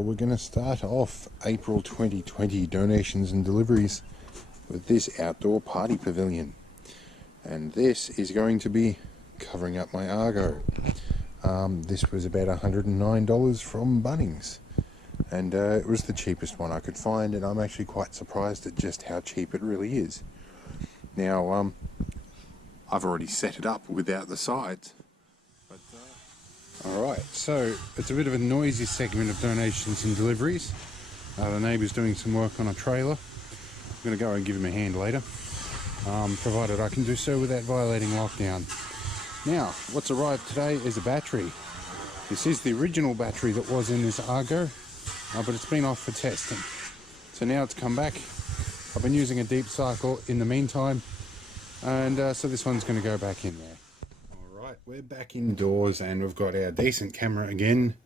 Well, we're going to start off April 2020 donations and deliveries with this outdoor party pavilion. And this is going to be covering up my Argo. This was about $109 from Bunnings. And it was the cheapest one I could find, and I'm actually quite surprised at just how cheap it really is. Now, I've already set it up without the sides. Alright, so it's a bit of a noisy segment of donations and deliveries. The neighbour's doing some work on a trailer. I'm going to go and give him a hand later, provided I can do so without violating lockdown. Now, what's arrived today is a battery. This is the original battery that was in this Argo, but it's been off for testing. So now it's come back. I've been using a deep cycle in the meantime, and so this one's going to go back in there. Alright, we're back indoors and we've got our decent camera again,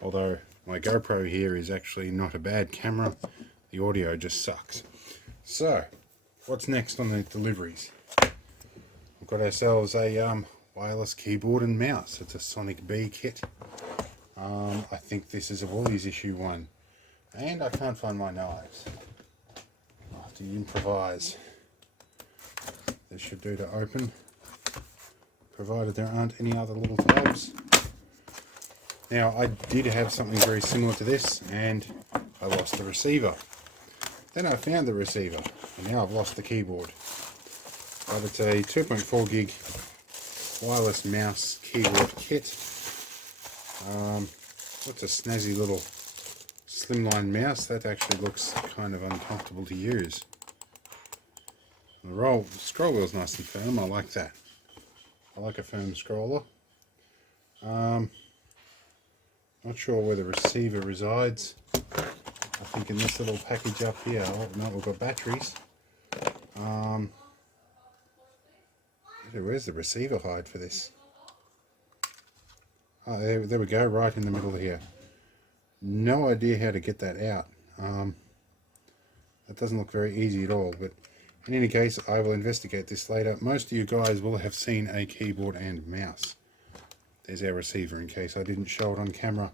although my GoPro here is actually not a bad camera. The audio just sucks. So, what's next on the deliveries? We've got ourselves a wireless keyboard and mouse. It's a Sonic B kit. I think this is a Woolies issue one. And I can't find my knives. I'll have to improvise. This should do to open, provided there aren't any other little tabs. Now, I did have something very similar to this, and I lost the receiver. Then I found the receiver, and now I've lost the keyboard. But it's a 2.4 gig wireless mouse keyboard kit. What's a snazzy little slimline mouse? That actually looks kind of uncomfortable to use. The scroll wheel's nice and firm. I like that. I like a firm scroller. Not sure where the receiver resides. I think in this little package up here. Oh, no, we've got batteries. Where's the receiver hide for this? Oh, there we go, right in the middle here. No idea how to get that out. That doesn't look very easy at all, but in any case, I will investigate this later. Most of you guys will have seen a keyboard and mouse. There's our receiver in case I didn't show it on camera.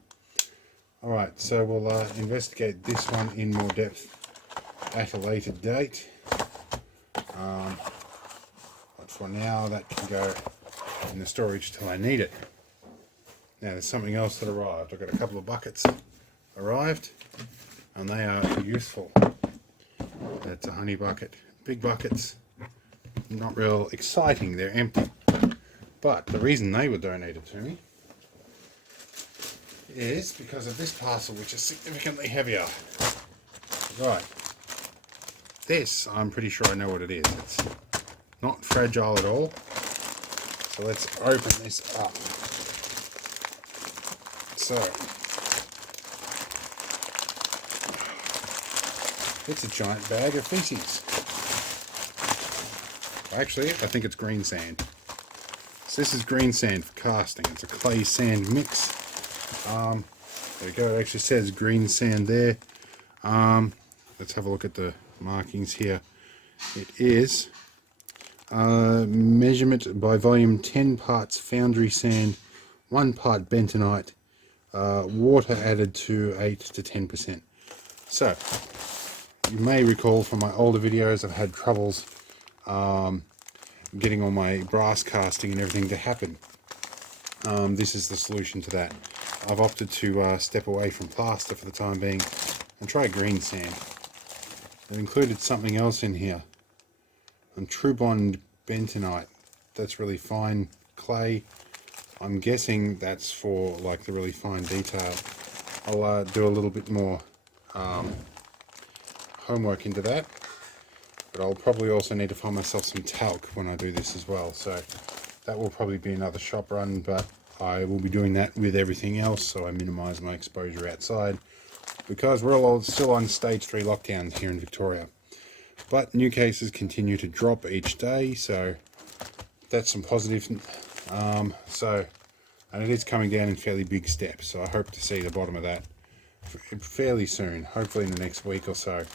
Alright, so we'll investigate this one in more depth at a later date. But for now, that can go in the storage till I need it. Now, there's something else that arrived. I've got a couple of buckets arrived, and they are useful. That's a honey bucket. Big buckets, not real exciting, they're empty. But the reason they were donated to me is because of this parcel, which is significantly heavier. Right, this, I'm pretty sure I know what it is. It's not fragile at all. So let's open this up. So, it's a giant bag of feces. Actually, I think it's green sand. So this is green sand for casting. It's a clay sand mix. There we go. It actually says green sand there. Let's have a look at the markings here. It is measurement by volume 10 parts foundry sand, 1 part bentonite, water added to 8 to 10%. So, you may recall from my older videos I've had troubles getting all my brass casting and everything to happen. This is the solution to that. I've opted to step away from plaster for the time being and try green sand. I've included something else in here. And True Bond bentonite. That's really fine clay. I'm guessing that's for like the really fine detail. I'll do a little bit more homework into that. But I'll probably also need to find myself some talc when I do this as well. So that will probably be another shop run, but I will be doing that with everything else, so I minimise my exposure outside, because we're all still on stage 3 lockdowns here in Victoria. But new cases continue to drop each day, so that's some positive. And it is coming down in fairly big steps, so I hope to see the bottom of that fairly soon, hopefully in the next week or so.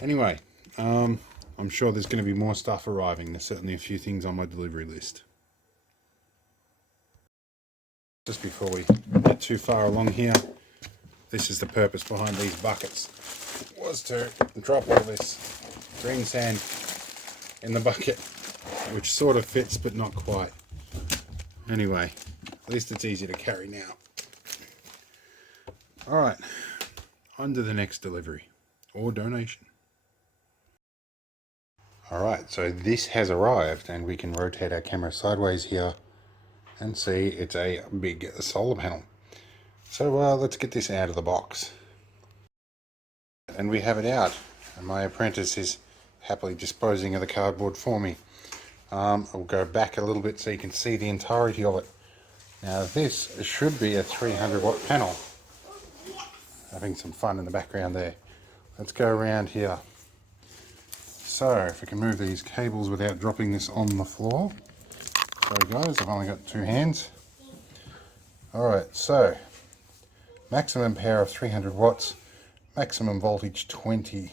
Anyway, I'm sure there's going to be more stuff arriving. There's certainly a few things on my delivery list. Just before we get too far along here, this is the purpose behind these buckets, was to drop all this green sand in the bucket, which sort of fits but not quite. Anyway, at least it's easy to carry now. Alright, on to the next delivery or donation. Alright, so this has arrived and we can rotate our camera sideways here and see it's a big solar panel. So let's get this out of the box. And we have it out, and my apprentice is happily disposing of the cardboard for me. I'll go back a little bit so you can see the entirety of it. Now this should be a 300 watt panel. Having some fun in the background there. Let's go around here. So if we can move these cables without dropping this on the floor. Sorry guys, I've only got 2 hands. Alright, so maximum power of 300 watts, maximum voltage 20,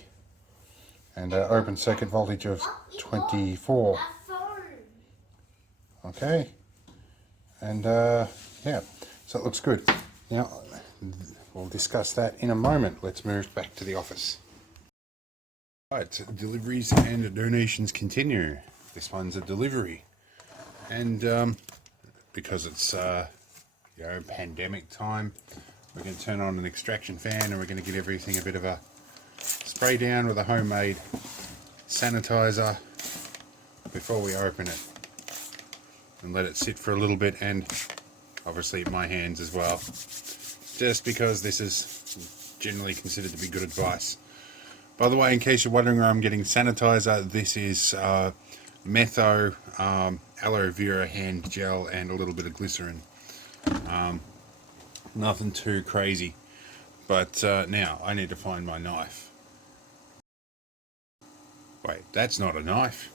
and open circuit voltage of 24. Okay, and yeah, so it looks good. Now we'll discuss that in a moment. Let's move back to the office. Right, deliveries and donations continue. This one's a delivery, and because it's pandemic time, we're going to turn on an extraction fan and we're going to get everything a bit of a spray down with a homemade sanitizer before we open it, and let it sit for a little bit, and obviously my hands as well, just because this is generally considered to be good advice. By the way, in case you're wondering where I'm getting sanitizer, this is metho, aloe vera hand gel, and a little bit of glycerin. Nothing too crazy, but now I need to find my knife. Wait, that's not a knife.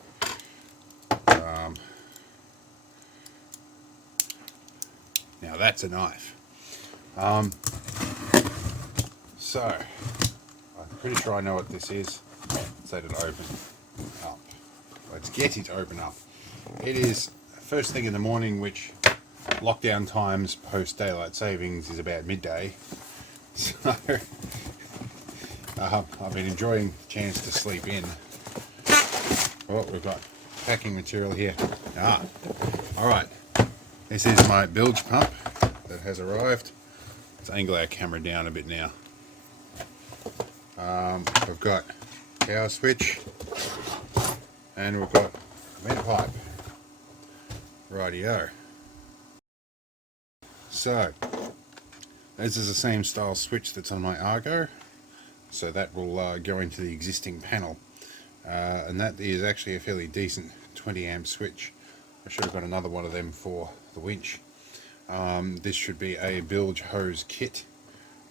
Now that's a knife. So I'm pretty sure I know what this is. Let's let it open up. Let's get it to open up. It is first thing in the morning, which lockdown times post daylight savings is about midday. So I've been enjoying the chance to sleep in. Oh, we've got packing material here. Alright. This is my bilge pump that has arrived. Let's angle our camera down a bit now. We've got power switch, and we've got vent pipe. Rightio. So this is the same style switch that's on my Argo, so that will go into the existing panel, and that is actually a fairly decent 20 amp switch. I should have got another one of them for the winch. This should be a bilge hose kit,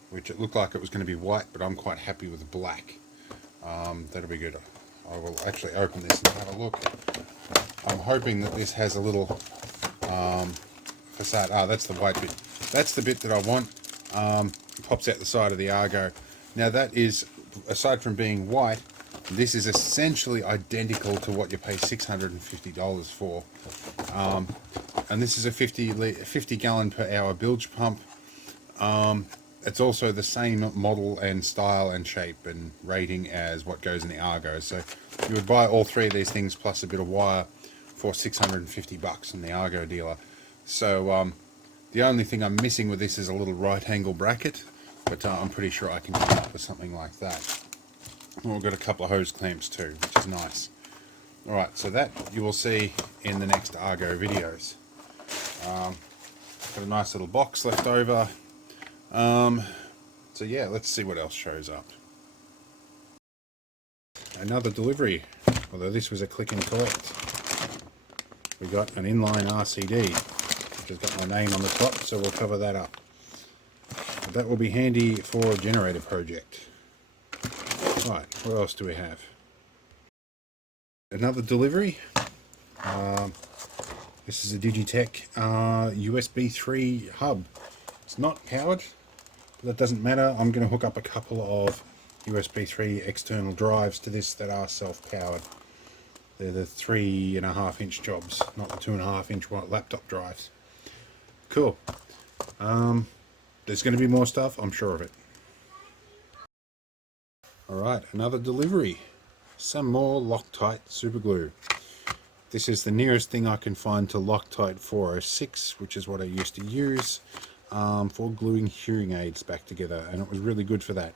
which it looked like it was going to be white, but I'm quite happy with black. That'll be good. I will actually open this and have a look. I'm hoping that this has a little facade. That's the white bit. That's the bit that I want. Pops out the side of the Argo. Now that is, aside from being white, this is essentially identical to what you pay $650 for. And this is a 50 gallon per hour bilge pump. It's also the same model and style and shape and rating as what goes in the Argo. So you would buy all 3 of these things plus a bit of wire for $650 in the Argo dealer. So the only thing I'm missing with this is a little right angle bracket, but I'm pretty sure I can come up with something like that. And we've got a couple of hose clamps too, which is nice. Alright, so that you will see in the next Argo videos. Got a nice little box left over. So yeah, let's see what else shows up. Another delivery, although this was a click and collect. We got an inline RCD, which has got my name on the top, so we'll cover that up. But that will be handy for a generator project. Right, what else do we have? Another delivery. This is a Digitech USB 3 hub. It's not powered, but that doesn't matter. I'm going to hook up a couple of USB 3 external drives to this that are self-powered. They're the 3.5 inch jobs, not the 2.5 inch laptop drives. Cool. There's going to be more stuff, I'm sure of it. Alright, another delivery. Some more Loctite super glue. This is the nearest thing I can find to Loctite 406, which is what I used to use for gluing hearing aids back together, and it was really good for that.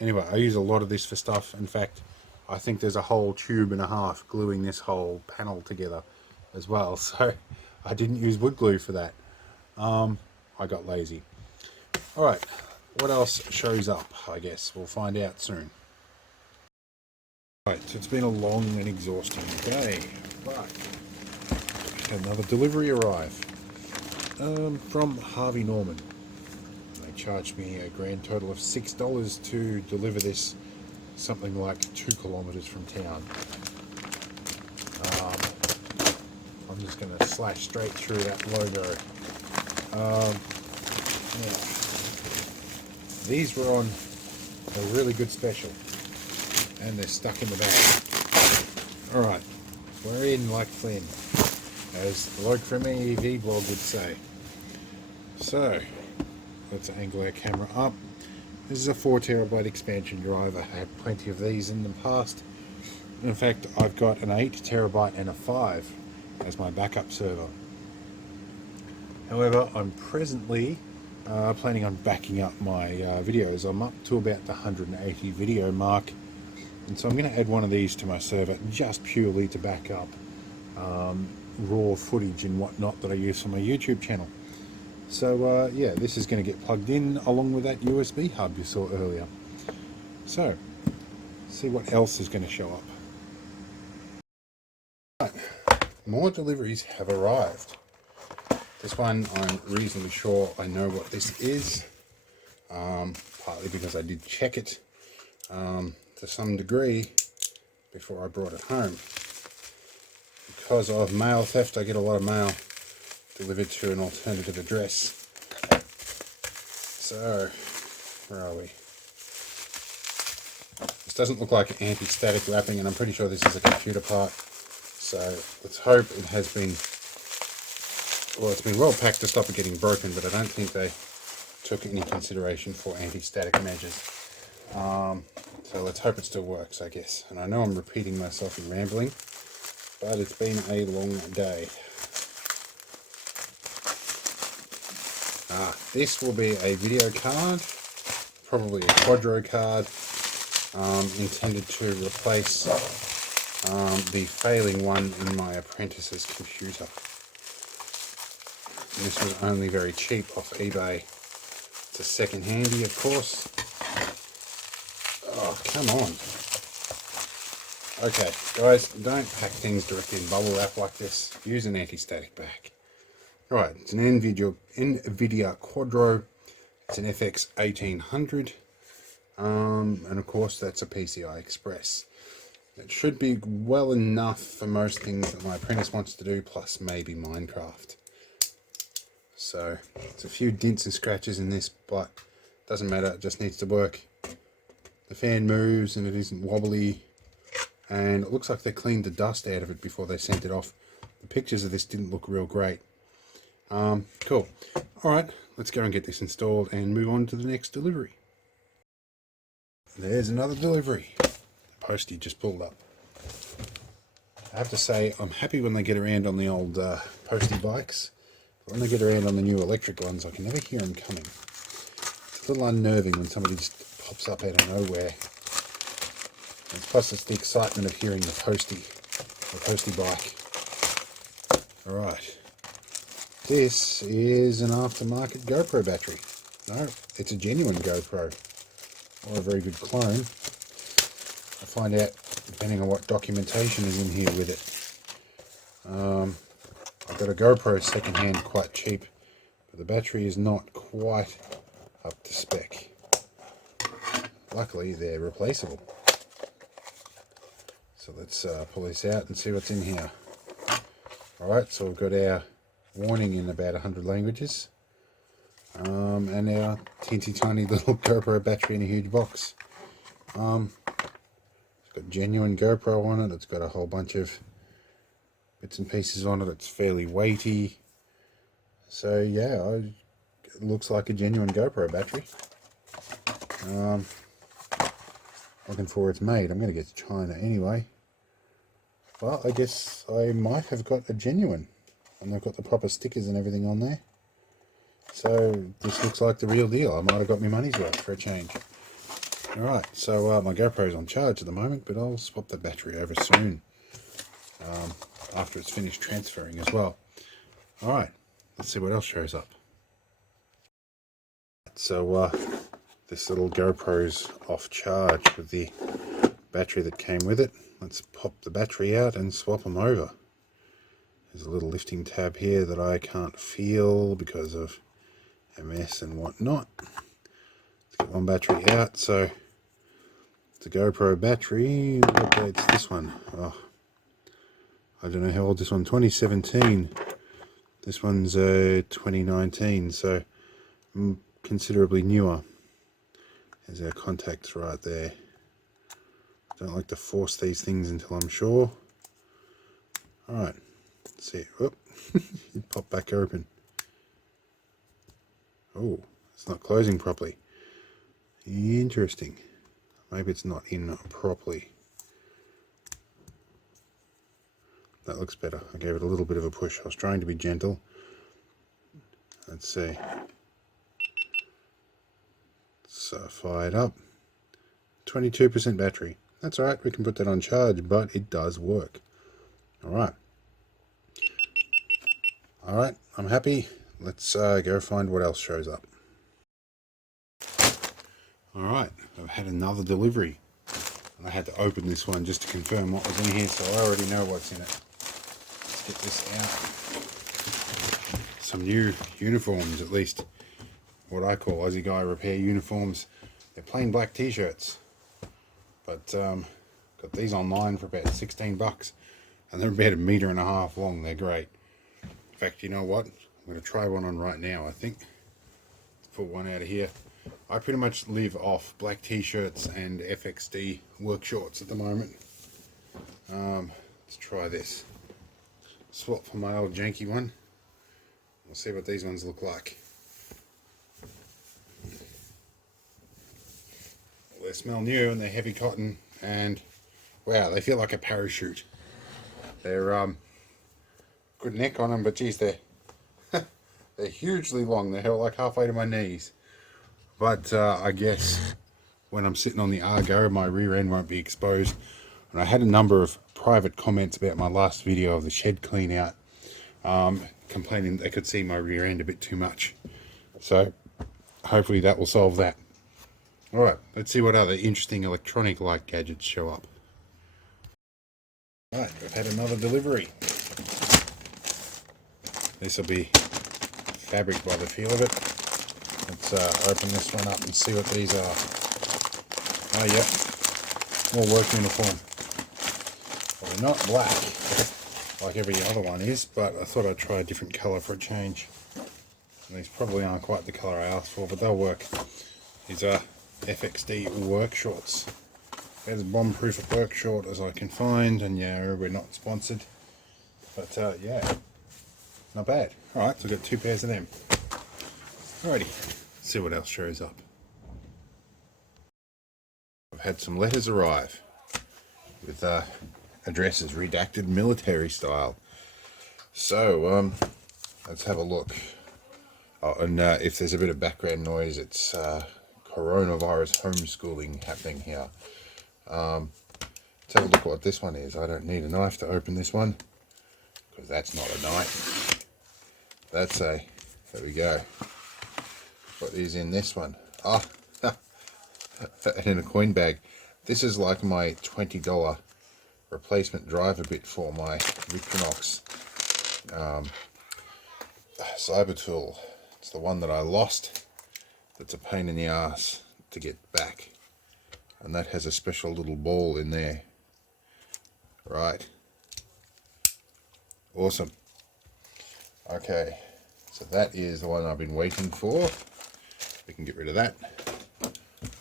Anyway, I use a lot of this for stuff. In fact, I think there's a whole tube and a half gluing this whole panel together as well, so I didn't use wood glue for that. I got lazy. Alright, what else shows up? I guess we'll find out soon. Right, so it's been a long and exhausting day, but another delivery arrived from Harvey Norman. They charged me a grand total of $6 to deliver this something like 2 kilometers from town. I'm just going to slash straight through that logo. Now, these were on a really good special, and they're stuck in the bag. Alright, we're in like Flynn, as the bloke from EV blog would say. So, let's angle our camera up. This is a 4TB expansion drive. I had plenty of these in the past. In fact, I've got an 8TB and a 5 as my backup server. However, I'm presently planning on backing up my videos. I'm up to about the 180 video mark, and so I'm going to add one of these to my server just purely to back up raw footage and whatnot that I use for my YouTube channel. So yeah, this is going to get plugged in along with that USB hub you saw earlier. So, see what else is going to show up. Right, more deliveries have arrived. This one I'm reasonably sure I know what this is, partly because I did check it to some degree before I brought it home. Because of mail theft, I get a lot of mail delivered to an alternative address. So, where are we? This doesn't look like anti-static wrapping, and I'm pretty sure this is a computer part. So let's hope it has been, well, it's been well packed to stop it getting broken, but I don't think they took any consideration for anti-static measures. So let's hope it still works, I guess. And I know I'm repeating myself and rambling, but it's been a long day. This will be a video card, probably a Quadro card, intended to replace the failing one in my apprentice's computer. And this was only very cheap off eBay. It's a second handy, of course. Oh, come on. Okay, guys, don't pack things directly in bubble wrap like this. Use an anti-static bag. Right, it's an NVIDIA Quadro. It's an FX 1800. And of course, that's a PCI Express. It should be well enough for most things that my apprentice wants to do, plus maybe Minecraft. So, it's a few dents and scratches in this, but doesn't matter, it just needs to work. The fan moves and it isn't wobbly, and it looks like they cleaned the dust out of it before they sent it off. The pictures of this didn't look real great. Cool. Alright, let's go and get this installed and move on to the next delivery. There's another delivery. The postie just pulled up. I have to say, I'm happy when they get around on the old postie bikes. But when they get around on the new electric ones, I can never hear them coming. It's a little unnerving when somebody just pops up out of nowhere. And plus, it's the excitement of hearing the postie bike. Alright. This is an aftermarket GoPro battery. No, it's a genuine GoPro. Or a very good clone. I'll find out depending on what documentation is in here with it. I've got a GoPro secondhand quite cheap, but the battery is not quite up to spec. Luckily, they're replaceable. So let's pull this out and see what's in here. Alright, so we've got our warning in about 100 languages. And our teensy tiny little GoPro battery in a huge box. It's got genuine GoPro on it. It's got a whole bunch of bits and pieces on it. It's fairly weighty. So yeah, it looks like a genuine GoPro battery. looking for where it's made. I'm going to get to China anyway. Well, I guess I might have got a genuine. And they've got the proper stickers and everything on there. So this looks like the real deal. I might have got my money's worth for a change. Alright, so my GoPro's on charge at the moment, but I'll swap the battery over soon. After it's finished transferring as well. Alright, let's see what else shows up. So this little GoPro's off charge with the battery that came with it. Let's pop the battery out and swap them over. There's a little lifting tab here that I can't feel because of MS and whatnot. Let's get one battery out. So the GoPro battery, what date's this one? Oh, I don't know how old this one, 2017. This one's 2019, so considerably newer. There's our contacts right there. Don't like to force these things until I'm sure. Alright. See, oh, it popped back open. Oh, it's not closing properly. Interesting. Maybe it's not in properly. That looks better. I gave it a little bit of a push. I was trying to be gentle. Let's see. So fired up. 22% battery. That's alright, we can put that on charge, but it does work. Alright. Alright, I'm happy. Let's go find what else shows up. Alright, I've had another delivery. And I had to open this one just to confirm what was in here, so I already know what's in it. Let's get this out. Some new uniforms, at least what I call Aussie guy repair uniforms. They're plain black t-shirts. But got these online for about 16 bucks. And they're about 1.5 meters long. They're great. In fact, you know what? I'm going to try one on right now, I think. Let's pull one out of here. I pretty much live off black t-shirts and FXD work shorts at the moment. Let's try this. Swap for my old janky one. We'll see what these ones look like. They smell new and they're heavy cotton, and wow, they feel like a parachute. They're good neck on them, but geez, they're they're hugely long. They're like halfway to my knees. But I guess when I'm sitting on the Argo, my rear end won't be exposed. And I had a number of private comments about my last video of the shed clean out, complaining they could see my rear end a bit too much. So hopefully that will solve that. Alright, let's see what other interesting electronic light gadgets show up. Alright, I've had another delivery. This will be fabric by the feel of it. Let's open this one up and see what these are. Oh yep, more work uniform. Well, they're not black like every other one is, but I thought I'd try a different colour for a change. And these probably aren't quite the colour I asked for, but they'll work. These are FXD work shorts. They're as bomb-proof work short as I can find, and yeah, we're not sponsored, but yeah, not bad. Alright, so I've got 2 pairs of them. Alrighty, let's see what else shows up. I've had some letters arrive with addresses redacted military style. So let's have a look. Oh, and if there's a bit of background noise, it's coronavirus homeschooling happening here. Let's have a look at what this one is. I don't need a knife to open this one, because that's not a knife. That's a, there we go. What is in this one? Ah, and in a coin bag. This is like my $20 replacement driver bit for my Victronox cyber tool. It's the one that I lost. That's a pain in the ass to get back, and that has a special little ball in there. Right, awesome. Okay, so that is the one I've been waiting for. We can get rid of that.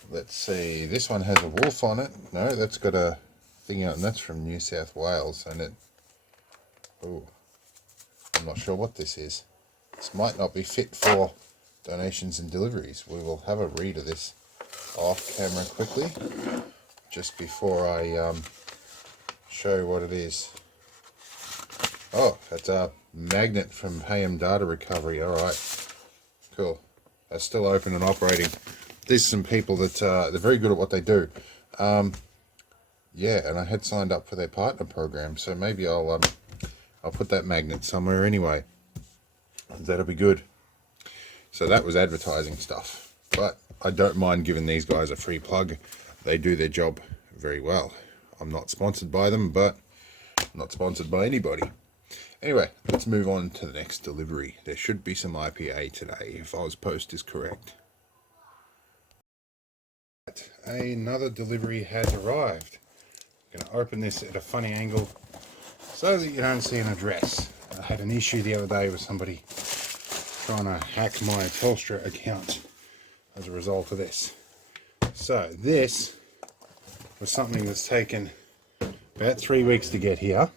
Let's see, this one has a wolf on it. No, that's got a thing out, and that's from New South Wales, and it, oh, I'm not sure what this is. This might not be fit for donations and deliveries. We will have a read of this off camera quickly. just before I show you what it is. Oh, that's a magnet from AM Data Recovery. All right, cool. That's still open and operating. There's some people that they're very good at what they do. Yeah, and I had signed up for their partner program, so maybe I'll put that magnet somewhere anyway. That'll be good. So that was advertising stuff, but I don't mind giving these guys a free plug. They do their job very well. I'm not sponsored by them, but I'm not sponsored by anybody. Anyway, let's move on to the next delivery. There should be some IPA today, if Ozpost is correct. Another delivery has arrived. I'm going to open this at a funny angle so that you don't see an address. I had an issue the other day with somebody trying to hack my Telstra account as a result of this. So this was something that's taken about 3 weeks to get here.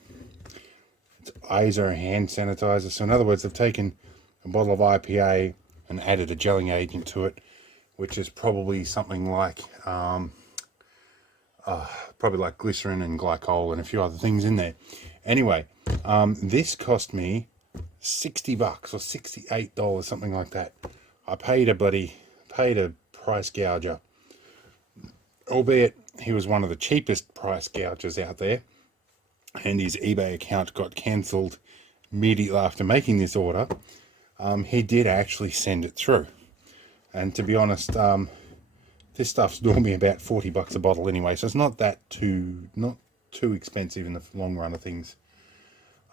It's ISO hand sanitizer. So in other words, they've taken a bottle of IPA and added a gelling agent to it, which is probably something like glycerin and glycol and a few other things in there. Anyway, this cost me $60 or $68, something like that. I paid a price gouger, albeit he was one of the cheapest price gougers out there, and his eBay account got cancelled immediately after making this order. He did actually send it through, and to be honest, this stuff's normally about $40 a bottle anyway, so it's not too expensive in the long run of things.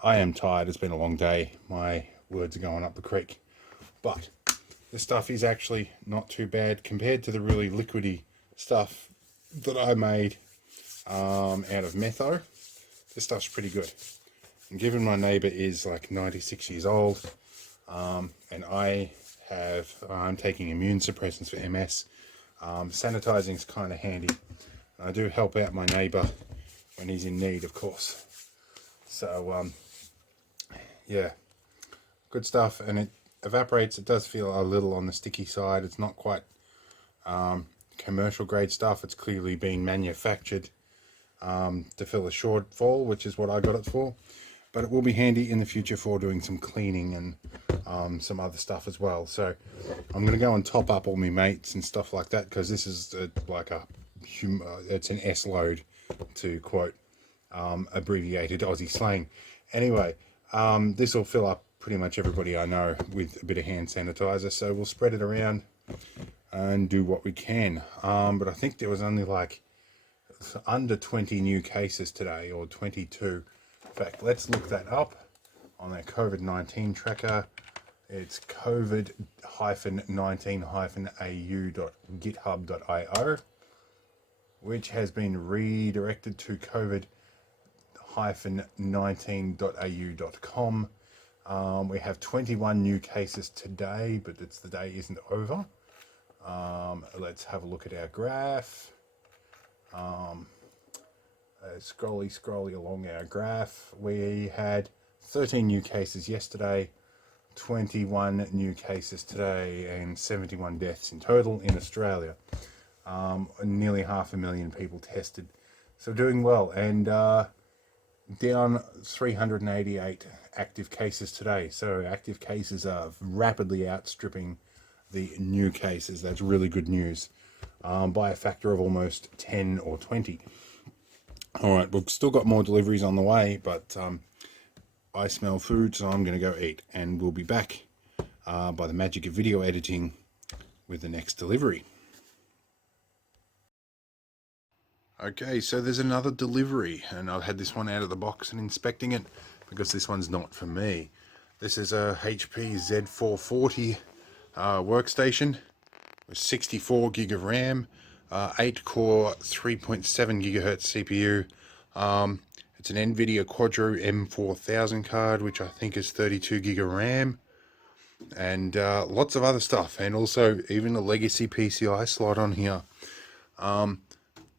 I am tired. It's been a long day. My words are going up the creek. But this stuff is actually not too bad compared to the really liquidy stuff that I made out of metho. This stuff's pretty good. And given my neighbour is like 96 years old, and I'm taking immune suppressants for MS, sanitizing is kind of handy. I do help out my neighbour when he's in need, of course. So, yeah, good stuff, and it evaporates. It does feel a little on the sticky side. It's not quite commercial grade stuff. It's clearly being manufactured to fill a shortfall, which is what I got it for. But it will be handy in the future for doing some cleaning and some other stuff as well. So I'm going to go and top up all my mates and stuff like that, because this is it's an S load, to quote abbreviated Aussie slang. Anyway, this will fill up pretty much everybody I know with a bit of hand sanitizer, so we'll spread it around and do what we can. But I think there was only like under 20 new cases today, or 22. In fact, let's look that up on our COVID-19 tracker. It's covid-19-au.github.io, which has been redirected to covid-19.au.com. We have 21 new cases today, but the day isn't over. Let's have a look at our graph. Scrolly along our graph. We had 13 new cases yesterday, 21 new cases today, and 71 deaths in total in Australia. Nearly 500,000 people tested, so doing well, and down 388 active cases today. So active cases are rapidly outstripping the new cases. That's really good news, by a factor of almost 10 or 20. All right, we've still got more deliveries on the way, but I smell food, so I'm going to go eat, and we'll be back by the magic of video editing with the next delivery. Okay, so there's another delivery, and I've had this one out of the box and inspecting it, because this one's not for me. This is a HP Z440 workstation with 64 gig of RAM, 8 core 3.7 gigahertz CPU. It's an NVIDIA Quadro M4000 card, which I think is 32 gig of RAM, and lots of other stuff, and also even a legacy PCI slot on here.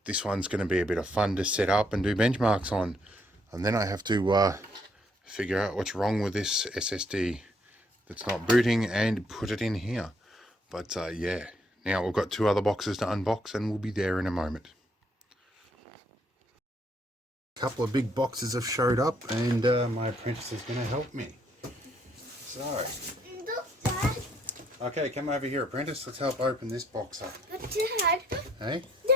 This one's going to be a bit of fun to set up and do benchmarks on, and then I have to figure out what's wrong with this SSD that's not booting and put it in here. But yeah, now we've got 2 other boxes to unbox, and we'll be there in a moment. couple of big boxes have showed up, and my apprentice is going to help me. So, Look, Dad. okay, come over here, apprentice. Let's help open this box up. But Dad. Hey? No.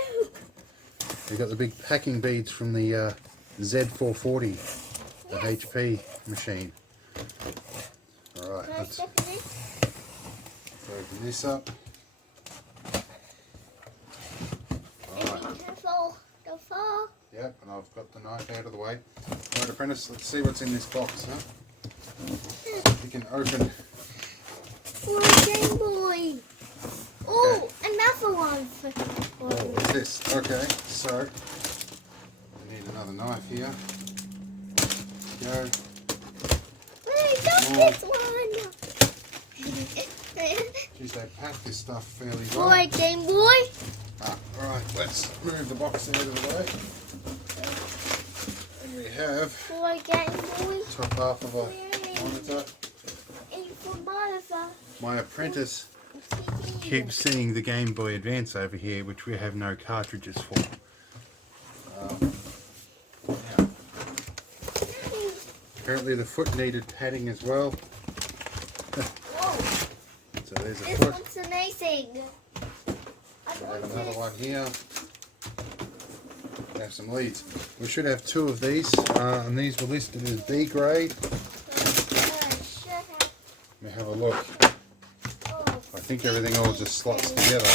You've got the big packing beads from the Z440, the HP machine. Alright, let's open this up. Alright. Careful. Don't fall. Yep, and I've got the knife out of the way. Alright, apprentice, let's see what's in this box, huh? You can open. Oh, Game Boy. Oh, another one. Oh, what's this? Okay, so we need another knife here. Go. Wait, not this one. Geez, they pack this stuff fairly well. Boy, Game Boy. Alright, let's move the box out of the way. And we have Boy, Game Boy. top half of a monitor. My apprentice keeps seeing the Game Boy Advance over here, which we have no cartridges for. Now, apparently the foot needed padding as well. Whoa. So there's a This foot. one's amazing. I have another one here. We have some leads. We should have two of these, and these were listed as B grade. Let me have a look. I think everything all just slots together.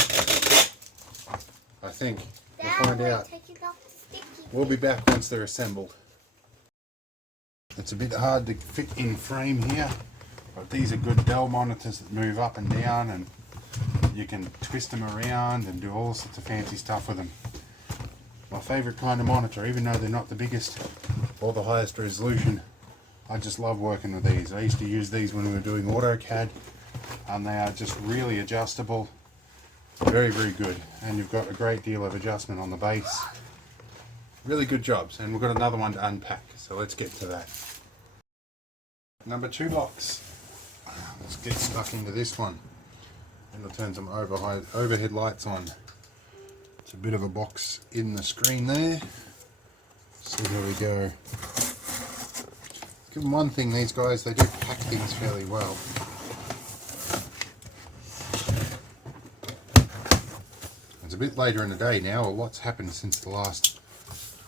I think. We'll find out. We'll be back once they're assembled. It's a bit hard to fit in frame here, but these are good Dell monitors that move up and down, and you can twist them around and do all sorts of fancy stuff with them. My favourite kind of monitor, even though they're not the biggest or the highest resolution, I just love working with these. I used to use these when we were doing AutoCAD, and they are just really adjustable. Very, very good. And you've got a great deal of adjustment on the base. Really good jobs. And we've got another one to unpack, so let's get to that. Number 2 box. Let's get stuck into this one. And we'll turn some overhead lights on. It's a bit of a box in the screen there. So here we go. Give them one thing, these guys, they do pack things fairly well. It's a bit later in the day now. A lot's happened since the last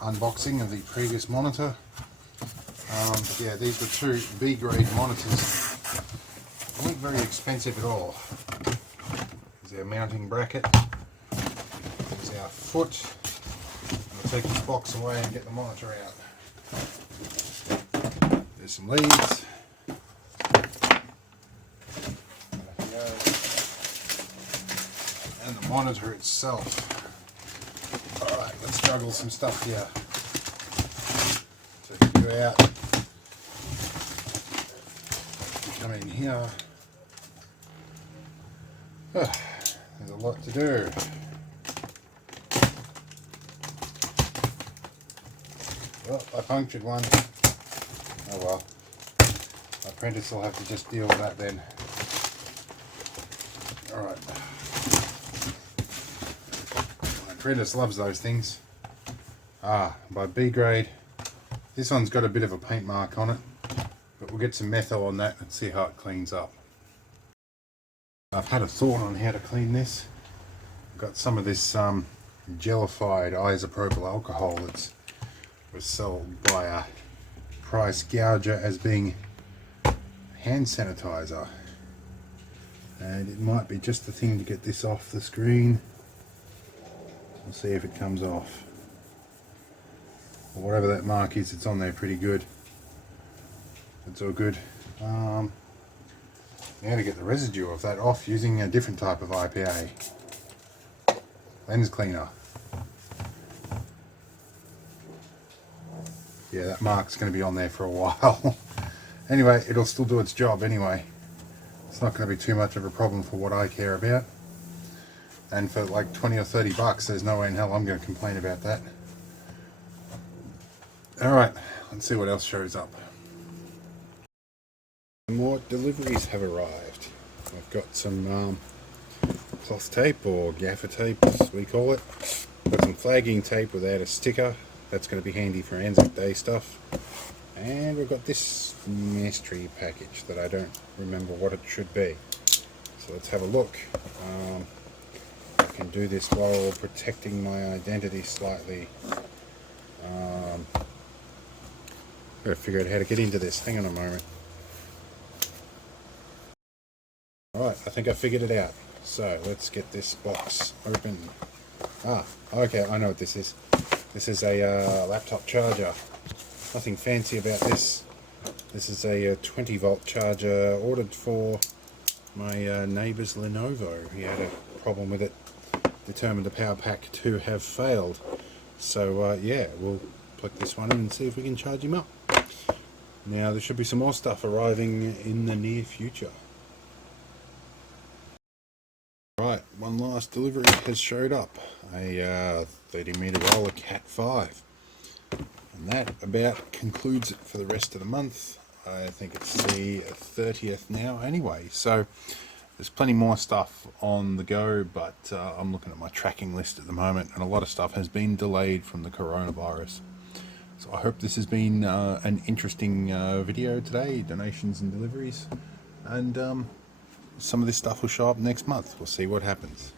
unboxing of the previous monitor. Yeah, these were 2 B grade monitors. They weren't very expensive at all. There's our mounting bracket. There's our foot. I'll take this box away and get the monitor out. There's some leads. And the monitor itself. Alright, let's juggle some stuff here. Take you out. Come in here. There's a lot to do. Well, I punctured one. Oh well. My apprentice will have to just deal with that then. Alright. My apprentice loves those things. By B grade. This one's got a bit of a paint mark on it, but we'll get some metho on that and see how it cleans up. I've had a thought on how to clean this. I've got some of this gelified isopropyl alcohol that was sold by a price gouger as being hand sanitizer, and it might be just the thing to get this off the screen. We'll see if it comes off. Or whatever that mark is, it's on there pretty good. It's all good. I'm going to get the residue of that off using a different type of IPA. Lens cleaner. Yeah, that mark's going to be on there for a while. Anyway, it'll still do its job anyway. It's not going to be too much of a problem for what I care about. And for like 20 or 30 bucks, there's no way in hell I'm going to complain about that. Alright, let's see what else shows up. More deliveries have arrived. I've got some cloth tape, or gaffer tape as we call it. Got some flagging tape without a sticker that's going to be handy for Anzac Day stuff. And we've got this mystery package that I don't remember what it should be. So let's have a look. I can do this while protecting my identity slightly. Gotta figure out how to get into this. Hang on a moment. Alright, I think I figured it out. So let's get this box open. Ah, okay, I know what this is. This is a laptop charger. Nothing fancy about this. This is a 20 volt charger ordered for my neighbour's Lenovo. He had a problem with it, determined the power pack to have failed. So yeah, we'll plug this one in and see if we can charge him up. Now there should be some more stuff arriving in the near future. Right, one last delivery has showed up. A 30mm roller Cat 5. And that about concludes it for the rest of the month. I think it's the 30th now anyway, so there's plenty more stuff on the go, but I'm looking at my tracking list at the moment, and a lot of stuff has been delayed from the coronavirus. So I hope this has been an interesting video today, donations and deliveries, and some of this stuff will show up next month. We'll see what happens.